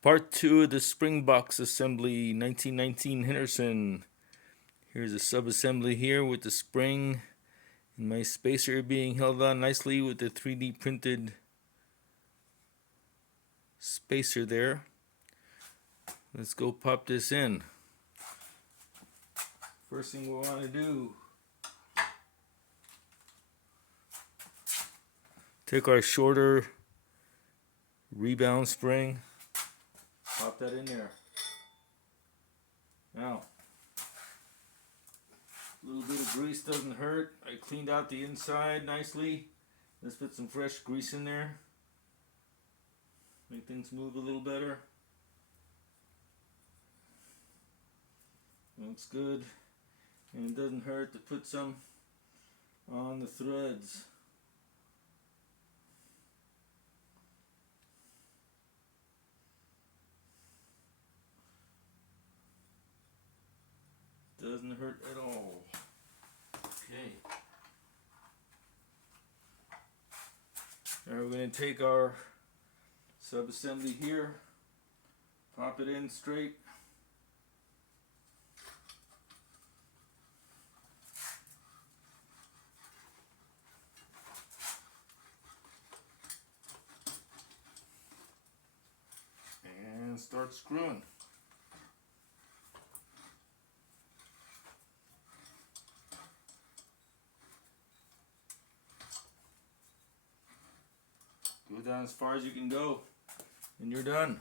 Part 2 of the spring box assembly, 1919 Henderson. Here's a sub-assembly here with the spring and my spacer being held on nicely with the 3D printed spacer there. Let's go pop this in. First thing we want to do, take our shorter rebound spring, pop that in there. Now, a little bit of grease doesn't hurt. I cleaned out the inside nicely. Let's put some fresh grease in there. Make things move a little better. Looks good. And it doesn't hurt to put some on the threads. Doesn't hurt at all. Okay. Now we're going to take our sub-assembly here, pop it in straight. And start screwing. Go down as far as you can go, and you're done.